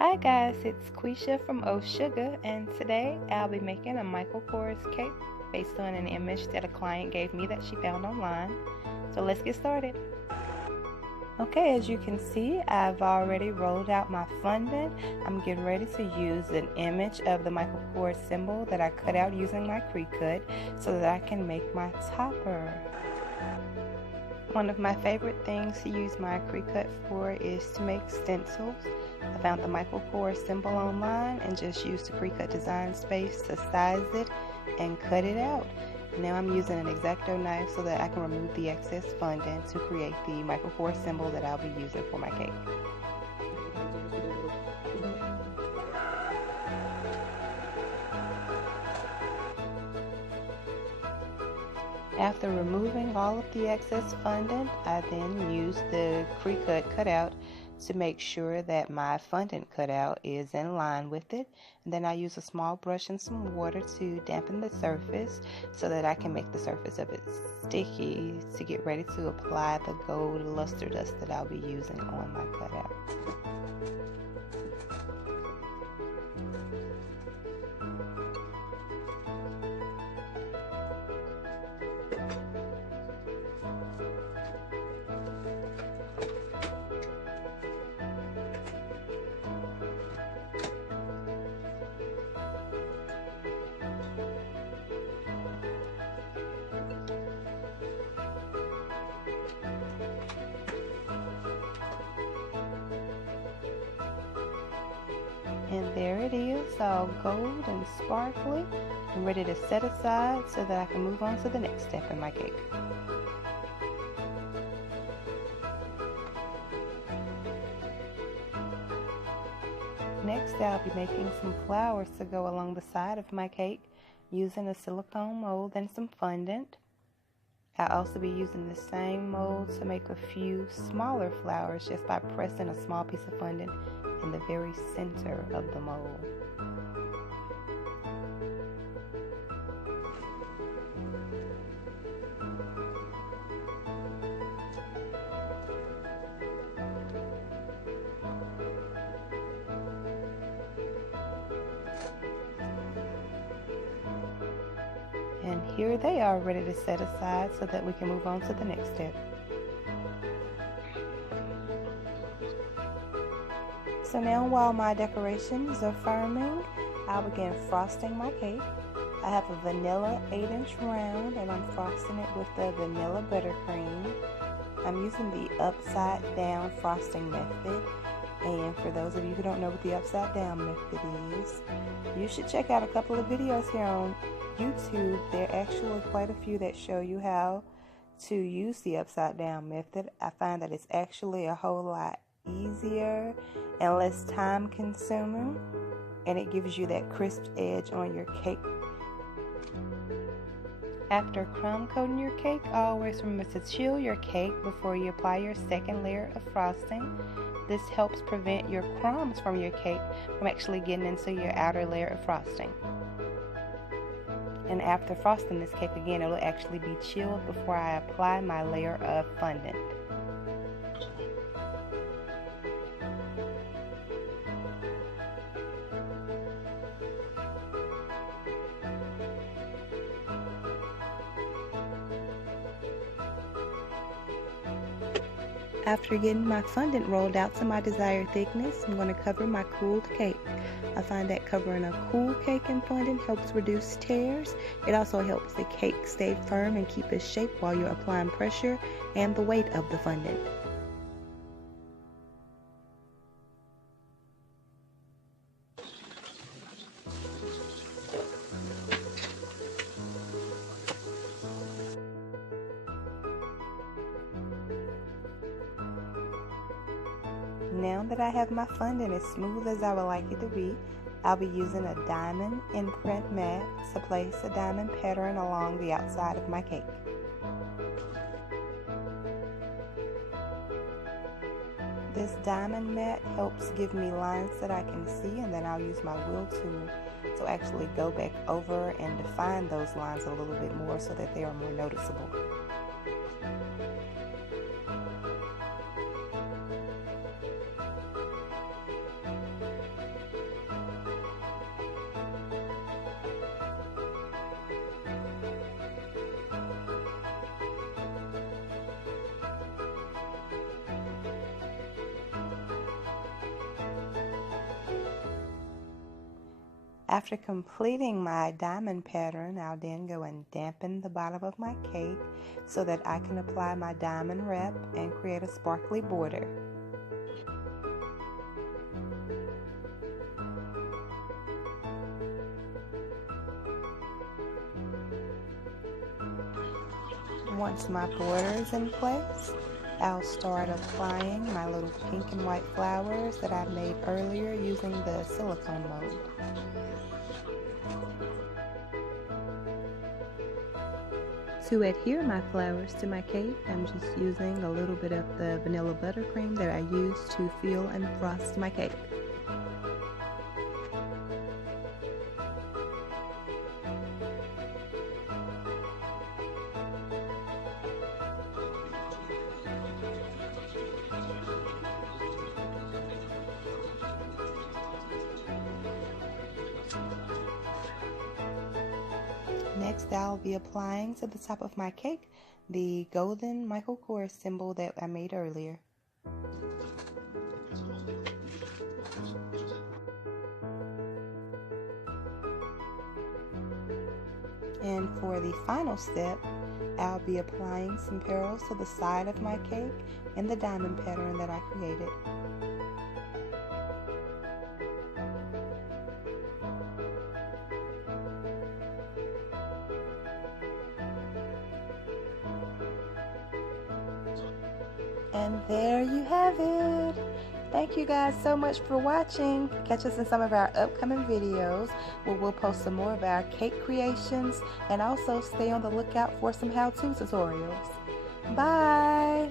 Hi guys, it's Quisha from O Sugar, and today I'll be making a Michael Kors cake based on an image that a client gave me that she found online. So let's get started. Okay, as you can see, I've already rolled out my fondant. I'm getting ready to use an image of the Michael Kors symbol that I cut out using my Cricut so that I can make my topper. One of my favorite things to use my Cricut for is to make stencils. I found the Michael Kors symbol online and just used the Cricut design space to size it and cut it out. Now I'm using an X-Acto knife so that I can remove the excess fondant to create the Michael Kors symbol that I'll be using for my cake. After removing all of the excess fondant, I then use the Cricut cutout to make sure that my fondant cutout is in line with it. And then I use a small brush and some water to dampen the surface so that I can make the surface of it sticky to get ready to apply the gold luster dust that I'll be using on my cutout. And there it is, all gold and sparkly and ready to set aside so that I can move on to the next step in my cake. Next, I'll be making some flowers to go along the side of my cake using a silicone mold and some fondant. I'll also be using the same mold to make a few smaller flowers just by pressing a small piece of fondant in the very center of the mold. And here they are ready to set aside so that we can move on to the next step. So now while my decorations are firming, I'll begin frosting my cake. I have a vanilla 8-inch round and I'm frosting it with the vanilla buttercream. I'm using the upside down frosting method. And for those of you who don't know what the upside down method is, you should check out a couple of videos here on YouTube. There are actually quite a few that show you how to use the upside down method. I find that it's actually a whole lot easier and less time consuming, and it gives you that crisp edge on your cake. After crumb coating your cake, always remember to chill your cake before you apply your second layer of frosting. This helps prevent your crumbs from your cake from actually getting into your outer layer of frosting. And after frosting this cake again, it will actually be chilled before I apply my layer of fondant. After getting my fondant rolled out to my desired thickness, I'm going to cover my cooled cake. I find that covering a cool cake in fondant helps reduce tears. It also helps the cake stay firm and keep its shape while you're applying pressure and the weight of the fondant. Now that I have my fondant as smooth as I would like it to be, I'll be using a diamond imprint mat to place a diamond pattern along the outside of my cake. This diamond mat helps give me lines that I can see, and then I'll use my wheel tool to actually go back over and define those lines a little bit more so that they are more noticeable. After completing my diamond pattern, I'll then go and dampen the bottom of my cake so that I can apply my diamond wrap and create a sparkly border. Once my border is in place, I'll start applying my little pink and white flowers that I made earlier using the silicone mold. To adhere my flowers to my cake, I'm just using a little bit of the vanilla buttercream that I use to fill and frost my cake. Next, I'll be applying to the top of my cake the golden Michael Kors symbol that I made earlier. And for the final step, I'll be applying some pearls to the side of my cake in the diamond pattern that I created. And there you have it. Thank you guys so much for watching. Catch us in some of our upcoming videos where we'll post some more of our cake creations, and also stay on the lookout for some how-to tutorials. Bye!